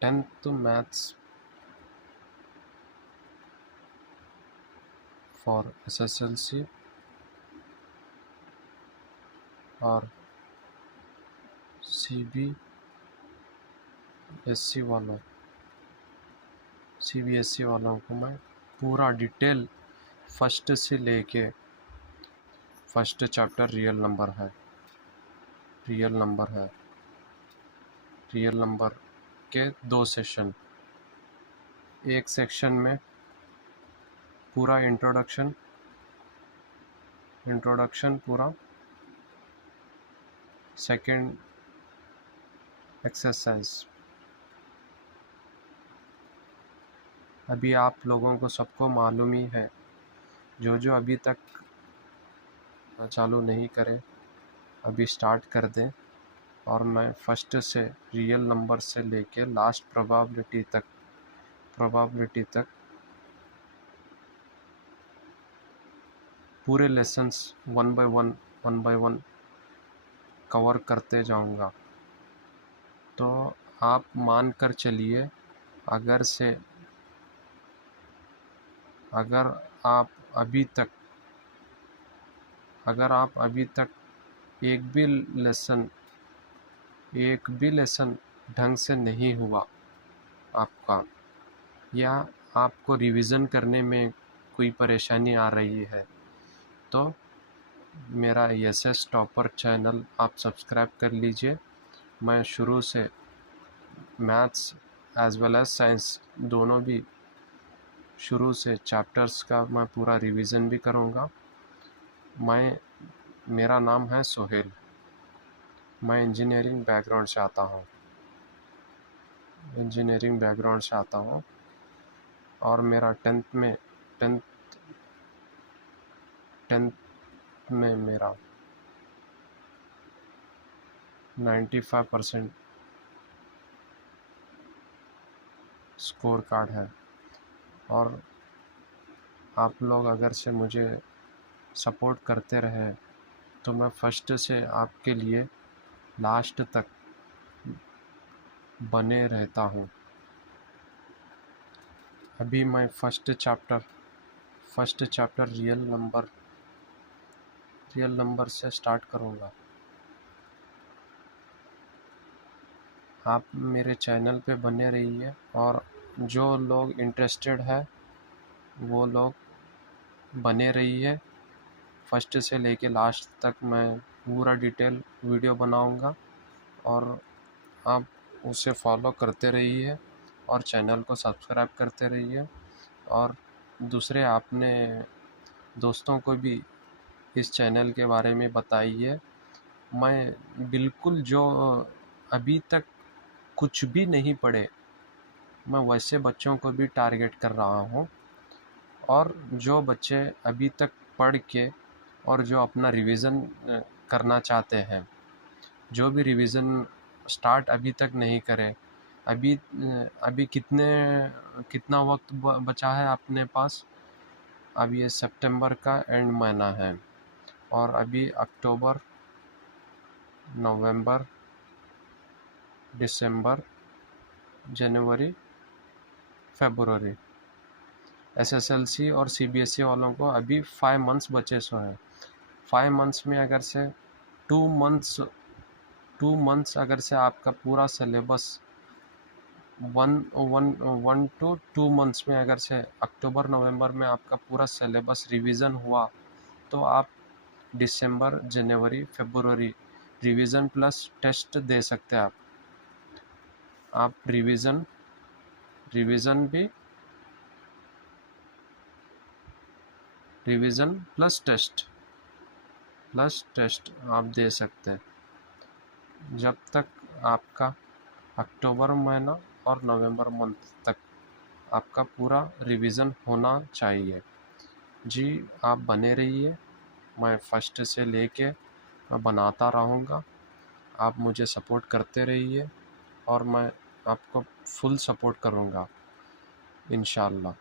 10th maths for SSLC और CBSE वालों को मैं पूरा डिटेल फर्स्ट से लेके फर्स्ट चैप्टर रियल नंबर है रियल नंबर के 2 सेशन। एक सेक्शन में पूरा इंट्रोडक्शन पूरा, सेकंड एक्सरसाइज। अभी आप लोगों को सबको मालूम ही है, जो अभी तक चालू नहीं करे अभी स्टार्ट कर दें। और मैं फर्स्ट से रियल नंबर से लेके लास्ट प्रोबेबिलिटी तक पूरे lessons one by one cover करते जाऊंगा। तो आप मान कर चलिए, अगर आप अभी तक एक भी लेसन ढंग से नहीं हुआ आपका, या आपको रिवीजन करने में कोई परेशानी आ रही है, तो मेरा एसएस टॉपर चैनल आप सब्सक्राइब कर लीजिए। मैं शुरू से maths as well as science दोनों भी शुरू से चैप्टर्स का मैं पूरा रिवीजन भी करूँगा। मेरा नाम है सोहेल, मैं इंजीनियरिंग बैकग्राउंड से आता हूँ और मेरा टेंथ में मेरा 95% स्कोर कार्ड है। और आप लोग अगर से मुझे सपोर्ट करते रहे तो मैं फर्स्ट से आपके लिए लास्ट तक बने रहता हूँ। अभी मैं फर्स्ट चैप्टर रियल नंबर से स्टार्ट करूँगा। आप मेरे चैनल पे बने रहिए और जो लोग इंटरेस्टेड है वो लोग बने रहिए। फर्स्ट से लेके लास्ट तक मैं पूरा डिटेल वीडियो बनाऊंगा और आप उसे फॉलो करते रहिए और चैनल को सब्सक्राइब करते रहिए। और दूसरे आपने दोस्तों को भी इस चैनल के बारे में बताइए। मैं बिल्कुल जो अभी तक कुछ भी नहीं पढ़े, मैं वैसे बच्चों को भी टारगेट कर रहा हूँ। और जो बच्चे अभी तक पढ़ के और जो अपना रिवीजन करना चाहते हैं, जो भी रिवीजन स्टार्ट अभी तक नहीं करे, अभी कितना वक्त बचा है अपने पास। अब ये सितंबर का एंड महीना है और अभी अक्टूबर, नवंबर, दिसंबर, जनवरी, फरवरी। एसएसएलसी और सीबीएसई वालों को अभी 5 मंथ्स बचे सो हैं। 5 मंथ्स में अगर से 2 मंथ्स अगर से आपका पूरा सिलेबस 1 to 2 मंथ्स में अगर से अक्टूबर नवंबर में आपका पूरा सिलेबस रिवीजन हुआ, तो आप दिसंबर, जनवरी, फरवरी रिवीजन प्लस टेस्ट दे सकते हैं। आप रिवीजन प्लस टेस्ट आप दे सकते हैं। जब तक आपका अक्टूबर महीना और नवंबर मंथ तक आपका पूरा रिवीजन होना चाहिए। जी, आप बने रहिए, मैं फर्स्ट से लेके बनाता रहूँगा। आप मुझे सपोर्ट करते रहिए और मैं आपको फुल सपोर्ट करूँगा इंशाल्लाह।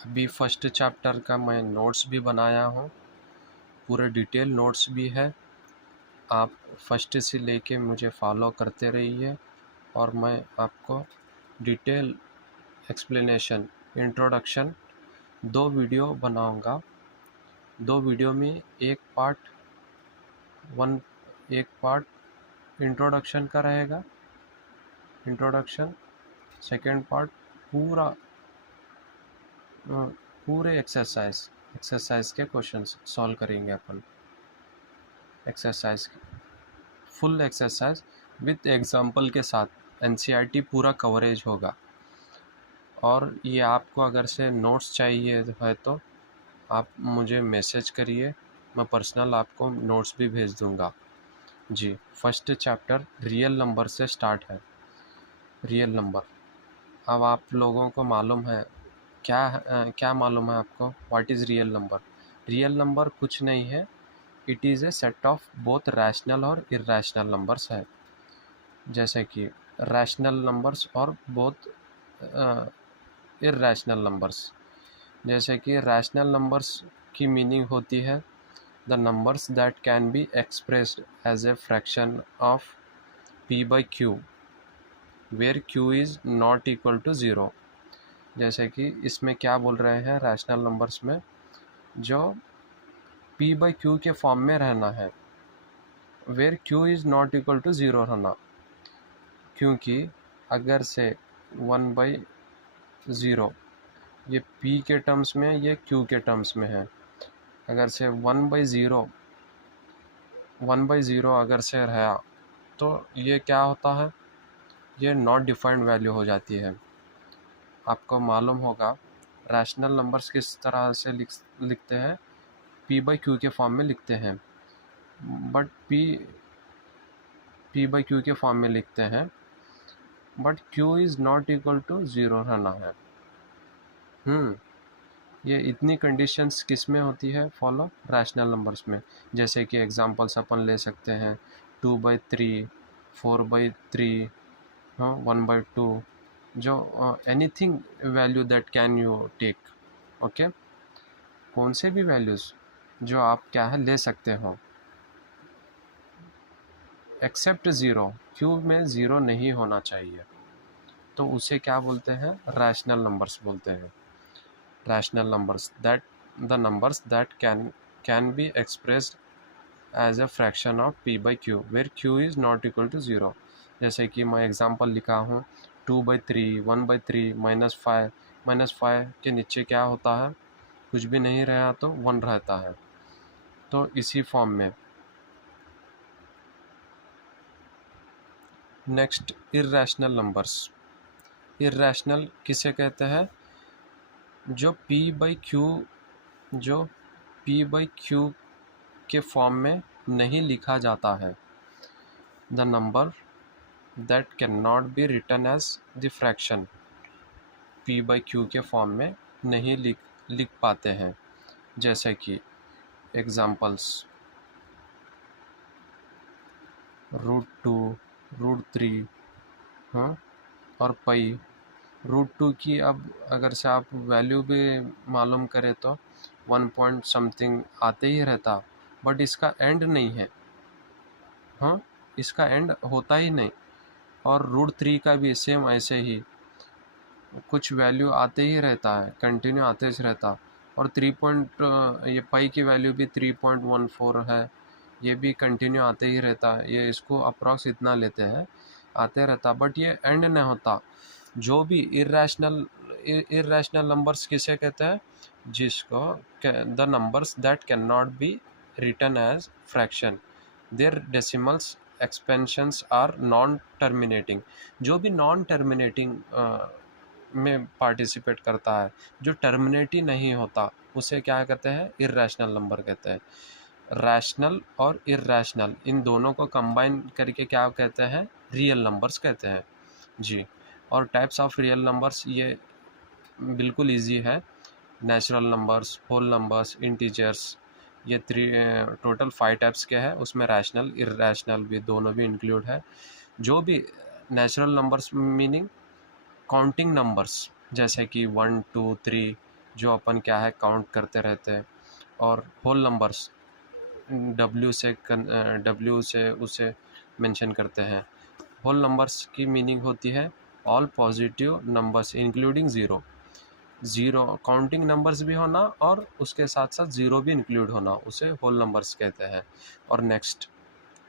अभी फर्स्ट चैप्टर का मैं नोट्स भी बनाया हूँ, पूरे डिटेल नोट्स भी है। आप फर्स्ट से लेके मुझे फॉलो करते रहिए और मैं आपको डिटेल एक्सप्लेनेशन, इंट्रोडक्शन 2 वीडियो बनाऊंगा। 2 वीडियो में एक पार्ट इंट्रोडक्शन का रहेगा, इंट्रोडक्शन। सेकेंड पार्ट पूरा पूरे एक्सरसाइज के क्वेश्चंस सॉल्व करेंगे अपन। Exercise full exercise with example के साथ एनसीईआरटी पूरा कवरेज होगा। और ये आपको अगर से नोट्स चाहिए है तो आप मुझे मैसेज करिए, मैं पर्सनल आपको नोट्स भी भेज दूंगा जी। फर्स्ट चैप्टर रियल नंबर से स्टार्ट है। रियल नंबर, अब आप लोगों को मालूम है क्या मालूम है आपको? What is real number? Real number कुछ नहीं है, it is a set of both rational और इर्रैशनल नंबर्स है। जैसे कि रैशनल नंबर्स और बोथ इर्रैशनल नंबर्स। जैसे कि रैशनल नंबर्स की मीनिंग होती है the numbers that can be expressed as a fraction of p by q where q is not equal to 0। जैसे कि इसमें क्या बोल रहे हैं रैशनल नंबर्स में, जो p by q के फॉर्म में रहना है, where q is not equal to 0 रहना। क्योंकि अगर से 1/0 ये p के टर्म्स में, ये q के टर्म्स में है। अगर से 1/0 अगर से रहा तो ये क्या होता है, ये नॉट डिफाइंड वैल्यू हो जाती है। आपको मालूम होगा रैशनल नंबर्स किस तरह से लिखते हैं, p by q के फॉर्म में लिखते हैं, बट p by q के फॉर्म में लिखते हैं, but q is not equal to 0 रहना है। ये इतनी कंडीशंस किस में होती है फॉलो? रैशनल नंबर्स में। जैसे कि एग्जांपल्स अपन ले सकते हैं 2/3, 4/3, हाँ 1/2, जो anything value that can you take, okay. कौन से भी वैल्यूज़ जो आप क्या है ले सकते हो, एक्सेप्ट 0, क्यू में 0 नहीं होना चाहिए, तो उसे क्या बोलते हैं? रैशनल नंबर्स बोलते हैं। Rational numbers that the numbers that can be expressed as a fraction of p by q where q is not equal to 0। जैसे कि मैं एग्जांपल लिखा हूँ 2/3, 1/3, -5, -5 के नीचे क्या होता है? कुछ भी नहीं रहा तो 1 रहता है। तो इसी फॉर्म में। Next इर्रैशनल numbers. इर्रैशनल किसे कहते हैं? जो p by q के फॉर्म में नहीं लिखा जाता है। The number that can not be written as the fraction, p by q के फॉर्म में नहीं लिख पाते हैं। जैसे कि एग्जांपल्स √2, √3, हाँ, और पाई। √2 की अब अगर से आप वैल्यू भी मालूम करें तो 1 पॉइंट समथिंग आते ही रहता, बट इसका एंड नहीं है, हाँ, इसका एंड होता ही नहीं। और √3 का भी सेम ऐसे ही कुछ वैल्यू आते ही रहता है, कंटिन्यू आते ही रहता। और 3 ये पाई की वैल्यू भी 3.14 है, ये भी कंटिन्यू आते ही रहता है। ये इसको अप्रॉक्स इतना लेते हैं, आते रहता, बट ये एंड नहीं होता। जो भी इर्रैशनल नंबर्स किसे कहते हैं? जिसको the numbers that can not be written as fraction, their decimals expansions are non terminating. जो भी नॉन टर्मिनेटिंग में पार्टिसिपेट करता है, जो टर्मिनेट ही नहीं होता, उसे क्या कहते हैं? इर्रैशनल नंबर कहते हैं। रैशनल और इर्रैशनल इन दोनों को कंबाइन करके क्या कहते हैं? रियल नंबर्स कहते हैं जी। और टाइप्स ऑफ रियल नंबर्स ये बिल्कुल इजी है। Natural numbers, whole numbers, integers, ये टोटल 5 टाइप्स के हैं। उसमें रैशनल इर्रैशनल भी दोनों भी इंक्लूड है। जो भी natural numbers meaning counting numbers, जैसे कि 1, 2, 3 जो अपन क्या है काउंट करते रहते हैं। और होल नंबर्स डब्ल्यू से उसे मेंशन करते हैं। होल नंबर्स की मीनिंग होती है all positive numbers including zero. Zero counting numbers भी होना और उसके साथ साथ ज़ीरो भी इंक्लूड होना, उसे होल नंबर्स कहते हैं। और next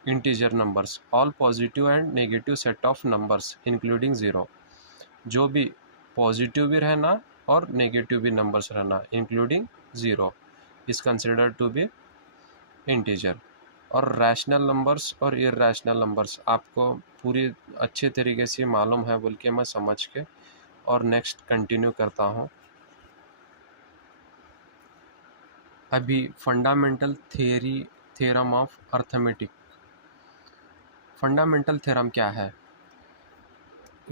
integer numbers all positive and negative set of numbers including zero. जो भी पॉजिटिव भी रहना और नेगेटिव भी नंबर्स रहना including zero is considered to be integer. और रैशनल नंबर्स और इर्रैशनल नंबर्स आपको पूरी अच्छे तरीके से मालूम है बोल के मैं समझ के और नेक्स्ट कंटिन्यू करता हूँ। अभी fundamental theorem of arithmetic. Fundamental theorem क्या है?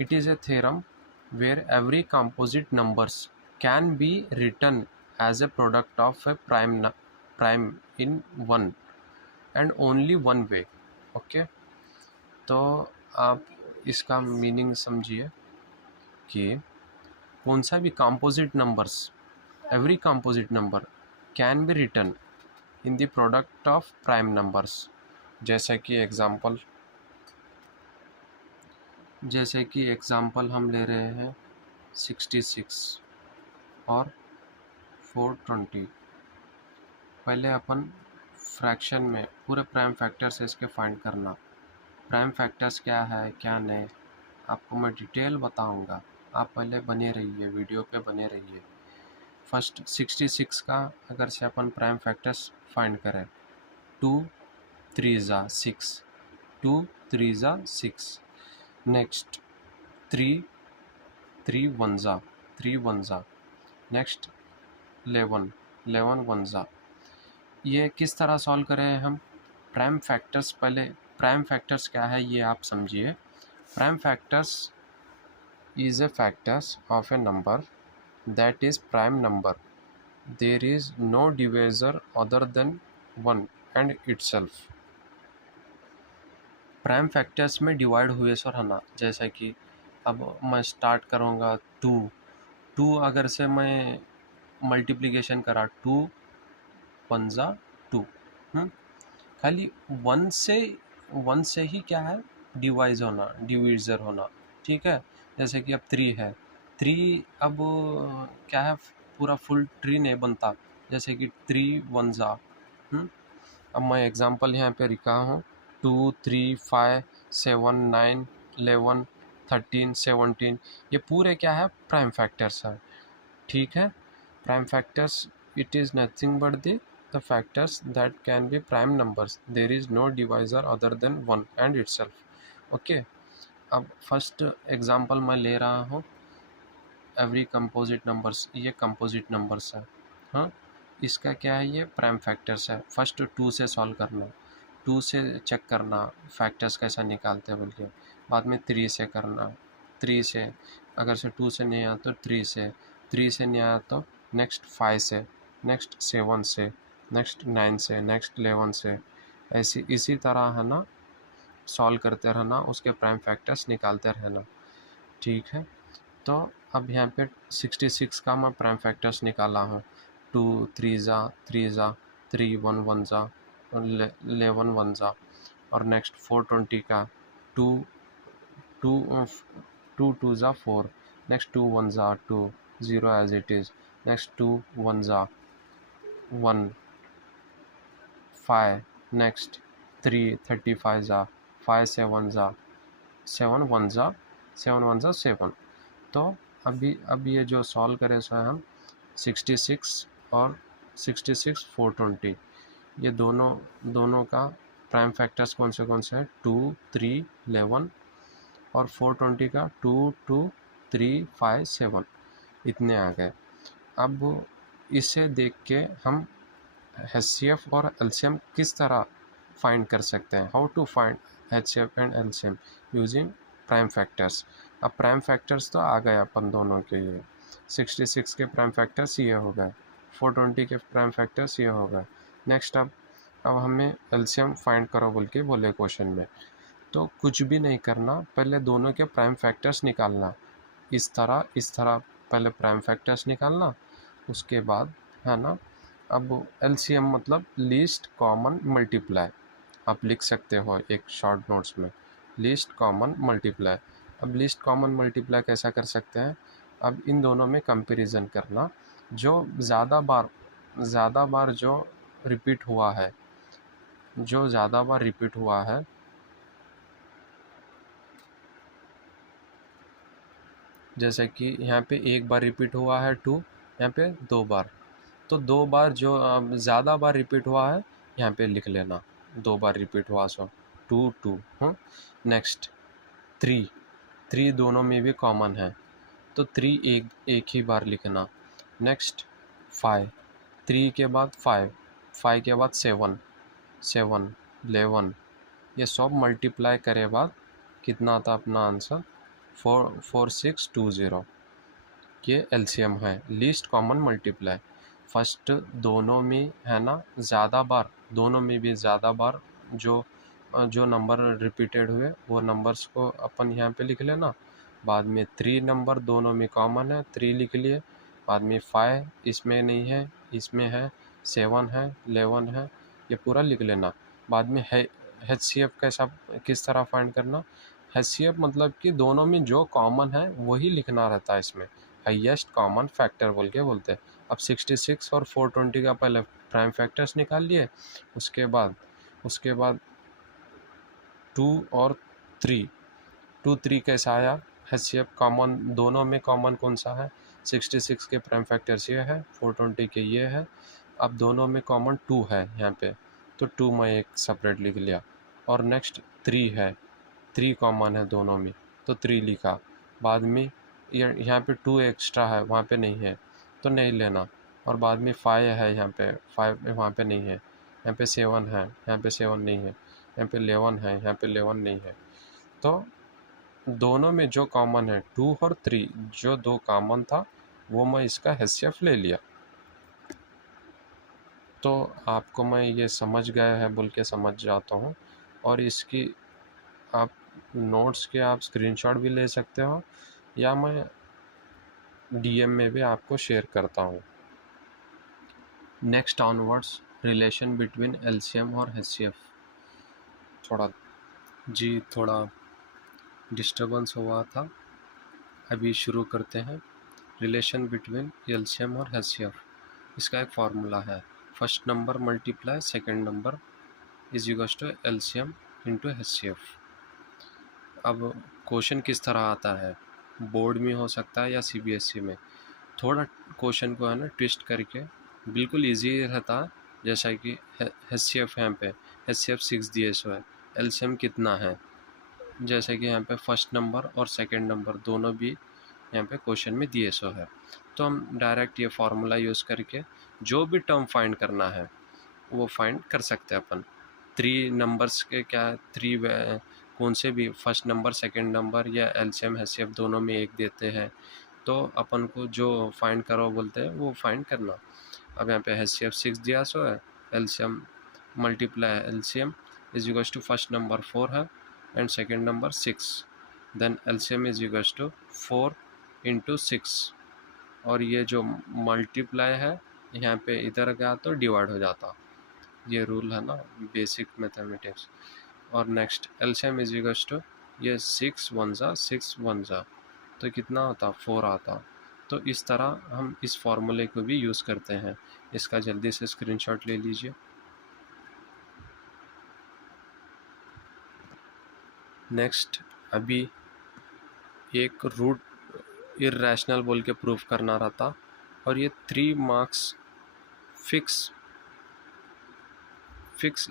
It is a theorem where every composite numbers can be written as a product of a prime in one and only one way. Okay, तो आप इसका meaning समझिए कि कौन सा भी composite numbers, every composite number can be written in the product of prime numbers. जैसे कि एग्जांपल हम ले रहे हैं 66 और 420। पहले अपन फ्रैक्शन में पूरे प्राइम फैक्टर से इसके फाइंड करना। प्राइम फैक्टर्स क्या है क्या नहीं आपको मैं डिटेल बताऊंगा, आप पहले बने रहिए, वीडियो पे बने रहिए। फर्स्ट 66 का अगर से अपन प्राइम फैक्टर्स फाइंड करें, 2 3 ज़ा 6, 2 3 ज़ा 6। नेक्स्ट 3 3 1 ज़ा 3 1 ज़ा। नेक्स्ट 11 11 1 ज़ा। ये किस तरह सॉल्व करें हम? प्राइम फैक्टर्स, पहले प्राइम फैक्टर्स क्या है ये आप समझिए। Prime factors is a factors of a number that is prime number. There is no divisor other than 1 and itself. Prime factors में डिवाइड हुए सर है ना, जैसे कि अब मैं स्टार्ट करूँगा 2 अगर से मैं मल्टीप्लिकेशन करा 2 1 ज़ा 2, खाली 1 से ही क्या है डिवीज़र होना, ठीक है। जैसे कि अब 3 है, 3 अब क्या है पूरा फुल ट्री नहीं बनता, जैसे कि 3 1 ज़ा। अब मैं एग्जांपल यहाँ पे लिखा हूँ 2 3 5 7 9 11 13 17। ये पूरे क्या है प्राइम फैक्टर्स है, ठीक है। Prime factors it is nothing but the factors that can be prime numbers. There is no divisor other than 1 and itself. Okay, अब फर्स्ट एग्जांपल मैं ले रहा हूँ एवरी कंपोजिट नंबर्स। ये कंपोजिट नंबर्स है, हाँ। इसका क्या है, ये प्राइम फैक्टर्स है। फर्स्ट 2 से सॉल्व करना, 2 से चेक करना फैक्टर्स कैसा निकालते हैं बल्कि, बाद में 3 से करना, 3 से अगर से 2 से नहीं आया तो 3 से, 3 से नहीं आया तो नेक्स्ट 5 से, नेक्स्ट 7 से, नेक्स्ट 9 से, नेक्स्ट 11 से, ऐसी इसी तरह है ना सॉल्व करते रहना, उसके प्राइम फैक्टर्स निकालते रहना, ठीक है। तो अब यहाँ पे 66 का मैं प्राइम फैक्टर्स निकाला हूँ, 2 3 ज़ा 3 ज़ा 3 1 1 ज़ा 11 1 ज़ा। और नेक्स्ट 420 का 2 2 2 2 ज़ा 4, नेक्स्ट 2 1 ज़ा 2 0 एज इट इज़, नेक्स्ट 2 1 ज़ा 1 5, नेक्स्ट 3 35 ज़ा 5 7 ज़ा 7 1 ज़ा 7 1 ज़ा 7। तो अब ये जो सॉल्व करें सो हम 66 और 66 420, ये दोनों का प्राइम फैक्टर्स कौन से हैं, 2 3 11 और 420 का 2 2 3 5 7, इतने आ गए। अब इसे देख के हम HCF और LCM किस तरह फाइंड कर सकते हैं, how to find HCF and LCM using prime factors. अब प्राइम फैक्टर्स तो आ गए अपन दोनों के, ये 66 के प्राइम फैक्टर्स ये हो गए, 420 के प्राइम फैक्टर्स ये हो गए। नेक्स्ट अब हमें LCM फाइंड करो बोल के बोले क्वेश्चन में, तो कुछ भी नहीं करना, पहले दोनों के प्राइम फैक्टर्स निकालना। इस तरह पहले प्राइम फैक्टर्स निकालना, उसके बाद है ना अब LCM मतलब लीस्ट कॉमन मल्टीप्लाई, आप लिख सकते हो एक शॉर्ट नोट्स में, लीस्ट कॉमन मल्टीप्लाई। अब लीस्ट कॉमन मल्टीप्लाई कैसा कर सकते हैं, अब इन दोनों में कंपैरिजन करना, जो ज़्यादा बार जो रिपीट हुआ है, जो ज़्यादा बार रिपीट हुआ है, जैसे कि यहाँ पे एक बार रिपीट हुआ है 2, यहाँ पे 2 बार, तो 2 बार जो ज़्यादा बार रिपीट हुआ है यहाँ पे लिख लेना, 2 बार रिपीट हुआ सो 2 2। नेक्स्ट 3 दोनों में भी कॉमन है, तो 3 एक ही बार लिखना। नेक्स्ट 3 के बाद 5 के बाद 7 11, ये सब मल्टीप्लाई करे बाद कितना आता अपना आंसर 4620। ये LCM है, लीस्ट कॉमन मल्टीप्लाई। फर्स्ट दोनों में है ना ज़्यादा बार, दोनों में भी ज़्यादा बार जो नंबर रिपीटेड हुए वो नंबर्स को अपन यहाँ पे लिख लेना। बाद में 3 नंबर दोनों में कॉमन है, 3 लिख लिए। बाद में 5 इसमें नहीं है, इसमें है, 7 है, 11 है, ये पूरा लिख लेना। बाद में है HCF किस तरह फाइंड करना, HCF मतलब कि दोनों में जो कॉमन है वही लिखना रहता है, इसमें हाईएस्ट कॉमन फैक्टर बोल के बोलते हैं। अब 66 और 420 का पहले प्राइम फैक्टर्स निकाल लिए, उसके बाद 2 और 3 कैसा आया, HCF कॉमन, दोनों में कॉमन कौन सा है, 66 के प्राइम फैक्टर्स ये है, 420 के ये है। अब दोनों में कॉमन 2 है यहाँ पे, तो 2 मैं एक सेपरेट लिख लिया। और नेक्स्ट 3 है, 3 कॉमन है दोनों में, तो 3 लिखा। बाद में यहाँ पे 2 एक्स्ट्रा है, वहाँ पे नहीं है तो नहीं लेना। और बाद में 5 है, यहाँ पे 5 वहाँ पे नहीं है, यहाँ पे 7 है, यहाँ पे 7 नहीं है, यहाँ पे 11 है, यहाँ पे 11 नहीं है। तो दोनों में जो कॉमन है 2 और 3, जो 2 कॉमन था वो मैं इसका HCF ले लिया। तो आपको मैं ये समझ गए है बोल के समझ जाता हूँ, और इसकी आप नोट्स के आप स्क्रीनशॉट भी ले सकते हो, या मैं DM में भी आपको शेयर करता हूँ। Next onwards, relation between LCM और HCF। थोड़ा डिस्टर्बेंस हुआ था, अभी शुरू करते हैं। रिलेशन बिटवीन LCM और HCF, इसका एक फार्मूला है, first number multiply second number is equals to LCM into HCF। अब क्वेश्चन किस तरह आता है, बोर्ड में हो सकता है या CBSE में, थोड़ा क्वेश्चन को है ना ट्विस्ट करके बिल्कुल इजी रहता है। जैसा कि HCF यहाँ पे HCF 6 दिए सो है, LCM कितना है, जैसे कि यहाँ पे फर्स्ट नंबर और सेकंड नंबर दोनों भी यहाँ पे क्वेश्चन में दिए सो है, तो हम डायरेक्ट ये फार्मूला यूज़ करके जो भी टर्म फाइंड करना है वो फाइंड कर सकते हैं अपन। 3 नंबर्स के क्या 3 कौन से भी फर्स्ट नंबर सेकंड नंबर या LCM HCF दोनों में एक देते हैं, तो अपन को जो फाइंड करो बोलते हैं वो फाइंड करना। अब यहाँ पे HCF 6 दिया सो है, LCM multiply LCM is equals to first number 4 है and second number 6, then LCM is equals to 4 into 6, और ये जो मल्टीप्लाई है यहाँ पे इधर गया तो डिवाइड हो जाता, ये रूल है ना बेसिक मैथमेटिक्स। और next LCM is equals to ये 6 1 जा तो कितना होता 4 आता। तो इस तरह हम इस फॉर्मूले को भी यूज़ करते हैं, इसका जल्दी से स्क्रीनशॉट ले लीजिए। नेक्स्ट अभी एक रूट इर्रेशनल बोल के प्रूफ करना रहता, और ये 3 marks fix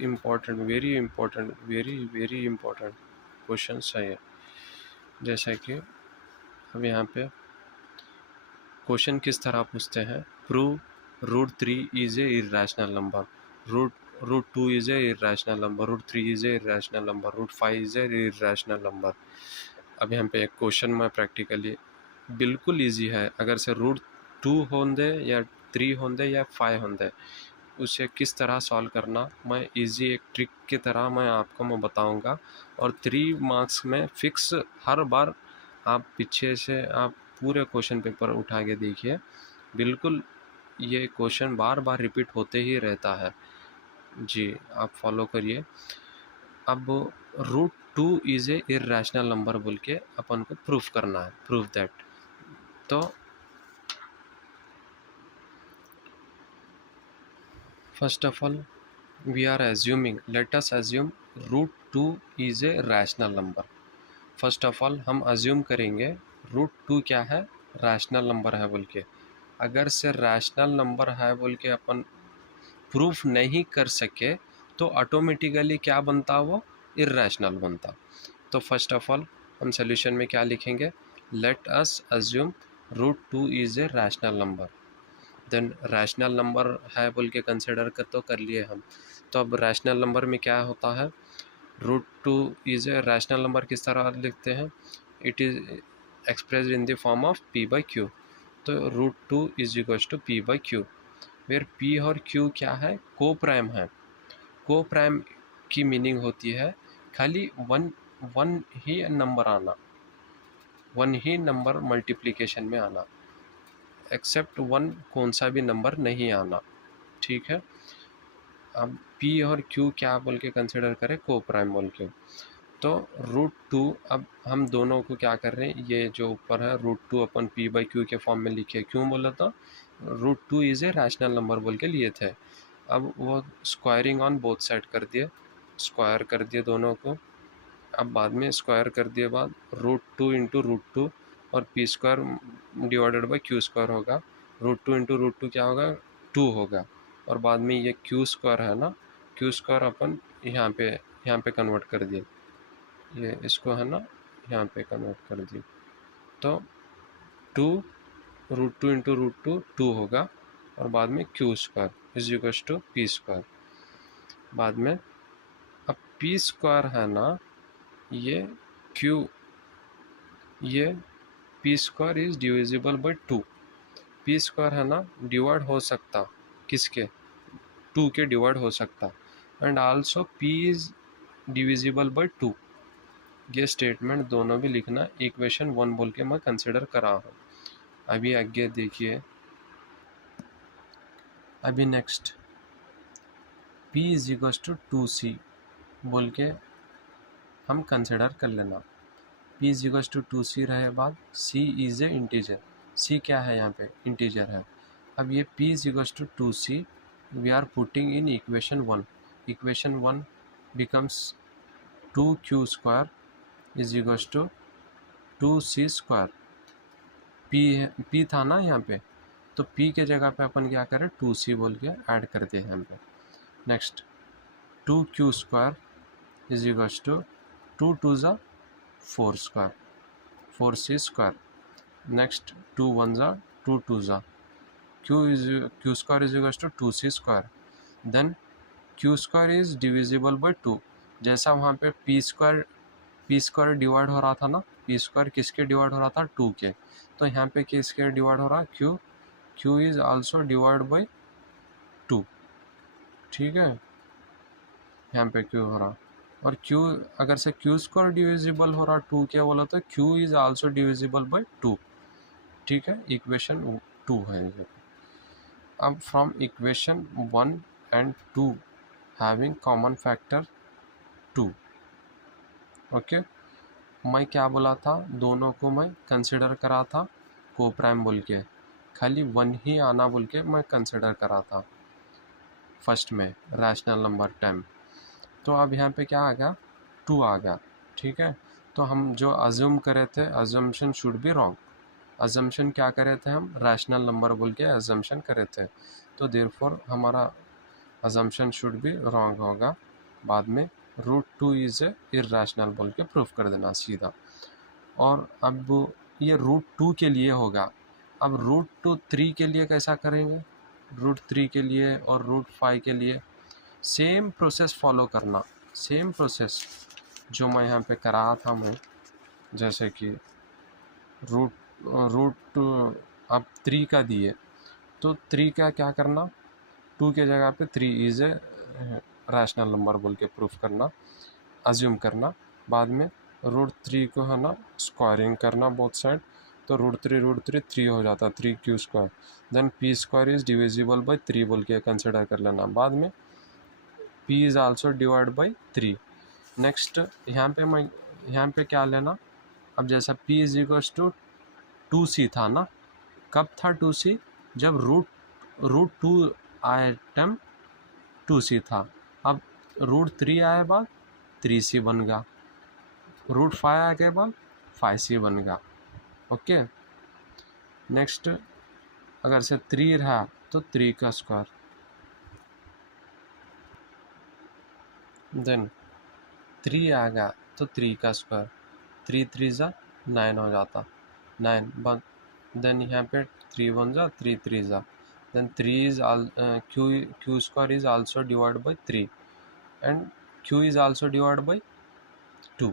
important, very important question है। जैसा कि अब यहाँ पे क्वेश्चन किस तरह पूछते हैं, prove root 3 is a irrational number, root 2 is a irrational number, root 3 is a irrational number, root 5 is a irrational number. अब यहाँ पे एक क्वेश्चन में प्रैक्टिकली बिल्कुल इजी है, अगर से रूट 2 होंदे या 3 होंदे या 5 होंदे, उसे किस तरह सॉल्व करना मैं इजी एक ट्रिक की तरह मैं बताऊंगा। और 3 मार्क्स में फिक्स हर बार आप पीछे से आप पूरे क्वेश्चन पेपर उठा के देखिए, बिल्कुल ये क्वेश्चन बार बार रिपीट होते ही रहता है जी, आप फॉलो करिए। अब √2 इज़ ए इर्रेशनल नंबर बोल के अपन को प्रूफ करना है, प्रूफ दैट। तो first of all we are assuming, let us assume √2 is a rational number. First of all हम अज्यूम करेंगे √2 क्या है, रैशनल नंबर है बोल के। अगर से रैशनल नंबर है बोल के अपन प्रूफ नहीं कर सके तो ऑटोमेटिकली क्या बनता, वो इर्रेशनल बनता। तो फर्स्ट ऑफ ऑल हम सोल्यूशन में क्या लिखेंगे, let us assume √2 is a rational number. Then rational number है बोल के कंसिडर कर लिए हम। तो अब रैशनल नंबर में क्या होता है, √2 इज़ ए रैशनल नंबर किस तरह लिखते हैं, it is expressed in the form of p/q। तो √2 is equals to p/q, where p और q क्या है, को प्राइम है। को प्राइम की मीनिंग होती है खाली वन ही नंबर आना, वन ही नंबर मल्टीप्लिकेशन में आना, एक्सेप्ट वन कौन सा भी नंबर नहीं आना, ठीक है। अब p और q क्या बोल के कंसिडर करें, को प्राइम बोल के। तो √2, अब हम दोनों को क्या कर रहे हैं, ये जो ऊपर है √2 अपन p/q के फॉर्म में लिखे, क्यों बोला था, √2 इज़ ए रैशनल नंबर बोल के लिए थे। अब वो स्क्वायरिंग ऑन बोथ साइड कर दिए, स्क्वायर कर दिए दोनों को। अब बाद में स्क्वायर कर दिए बाद √2 इंटू √2 और p² डिवाइडेड बाई q² होगा। √2 इंटू √2 क्या होगा, 2 होगा। और बाद में ये q² है ना, q² अपन यहाँ पे कन्वर्ट कर दिए, ये इसको है ना यहाँ पे कन्वर्ट कर दिए। तो 2 √2 इंटू √2 2 होगा और बाद में q² is equals to p²। बाद में अब p² है ना, ये q, ये p² is divisible by 2। p² है ना डिवाइड हो सकता, किसके, 2 के डिवाइड हो सकता, and also p is divisible by 2। ये स्टेटमेंट दोनों भी लिखना इक्वेशन 1 बोल के मैं कंसिडर करा हूँ। अभी आगे देखिए, अभी next p is equal to 2c बोल के हम कंसिडर कर लेना। p is equal to 2c रहे बाद c is a integer, c क्या है यहाँ पे, इंटीजर है। अब ये p is equal to 2c we are putting in equation 1। Equation 1 becomes 2q² is equal to 2c²। p था ना यहाँ पे, तो p के जगह पे अपन क्या करें, 2c बोल के ऐड करते हैं यहाँ पे। Next 2q² is equal to 2 2 ज़ा 4², 4c²। नेक्स्ट 2 1 ज़ा 2 2 ज़ा q² is equal to 2c²। Then q² is divisible by 2। जैसा वहाँ पे p² डिवाइड हो रहा था ना, p² किसके डिवाइड हो रहा था, 2 के। तो यहाँ पे किसके डिवाइड हो रहा, q is also divide by 2, ठीक है। यहाँ पे q हो रहा, और q अगर से q² डिविजिबल हो रहा 2 के बोला तो q is also divisible by 2, ठीक है। इक्वेशन 2 है ये। अब from equation 1 and 2 having common factor 2, okay. मैं क्या बोला था, दोनों को मैं कंसिडर करा था को प्राइम बोल के, खाली 1 ही आना बोल के मैं कंसिडर करा था फर्स्ट में रैशनल नंबर टाइम। तो अब यहाँ पे क्या आ गया, 2 आ गया, ठीक है। तो हम जो अज्यूम करे थे, assumption should be wrong. Assumption क्या करे थे हम, रैशनल नंबर बोल के अजम्पशन करे थे, तो देयरफॉर हमारा अजम्पशन शुड बी रॉन्ग होगा। बाद में √2 इज ए इर्रेशनल बोल के प्रूफ कर देना सीधा। और अब ये √2 के लिए होगा। अब √3 के लिए कैसा करेंगे, √3 के लिए और √5 के लिए सेम प्रोसेस फॉलो करना, सेम प्रोसेस जो मैं यहाँ पे करा था मैं, जैसे कि रूट अब 3 का दिए तो 3 का क्या करना, 2 के जगह पे 3 इज ए रैशनल नंबर बोल के प्रूफ करना, अज्यूम करना। बाद में √3 को है ना स्क्वायरिंग करना बोथ साइड, तो √3 3 हो जाता, 3q²। Then p² is divisible by 3 बोल के कंसिडर कर लेना। बाद में p is also divide by 3। Next यहाँ पे क्या लेना, अब जैसा p is equals to 2c था ना, कब था 2c, जब रूट 2 आइटम 2c था। अब √3 आए बाद 3c बन गया, √5 आए के बाद 5c बन गया। ओके, नेक्स्ट अगर से 3 रहा तो 3 का स्क्वायर, देन 3 आ गया तो 3 का स्क्वायर, 3 3 जा 9 हो जाता, 9 बन। देन यहाँ पे 3 बन जा, 3 3 जा, then 3 is q² is also divide by 3 and q is also divide by 2।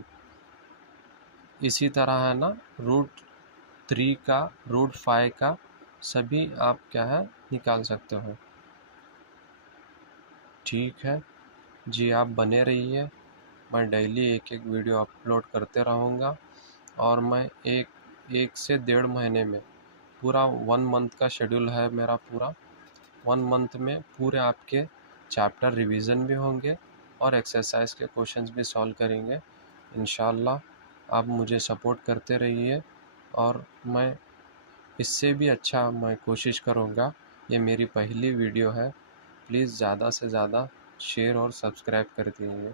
इसी तरह है ना, √3 का, √5 का सभी आप क्या है निकाल सकते हो। ठीक है जी, आप बने रहिए, मैं डेली एक वीडियो अपलोड करते रहूँगा और मैं एक से 1.5 महीने में पूरा 1 मंथ का शेड्यूल है मेरा। पूरा 1 मंथ में पूरे आपके चैप्टर रिवीजन भी होंगे और एक्सरसाइज के क्वेश्चंस भी सॉल्व करेंगे इंशाल्लाह। आप मुझे सपोर्ट करते रहिए और मैं इससे भी अच्छा मैं कोशिश करूँगा। ये मेरी पहली वीडियो है, प्लीज़ ज़्यादा से ज़्यादा शेयर और सब्सक्राइब कर दीजिए।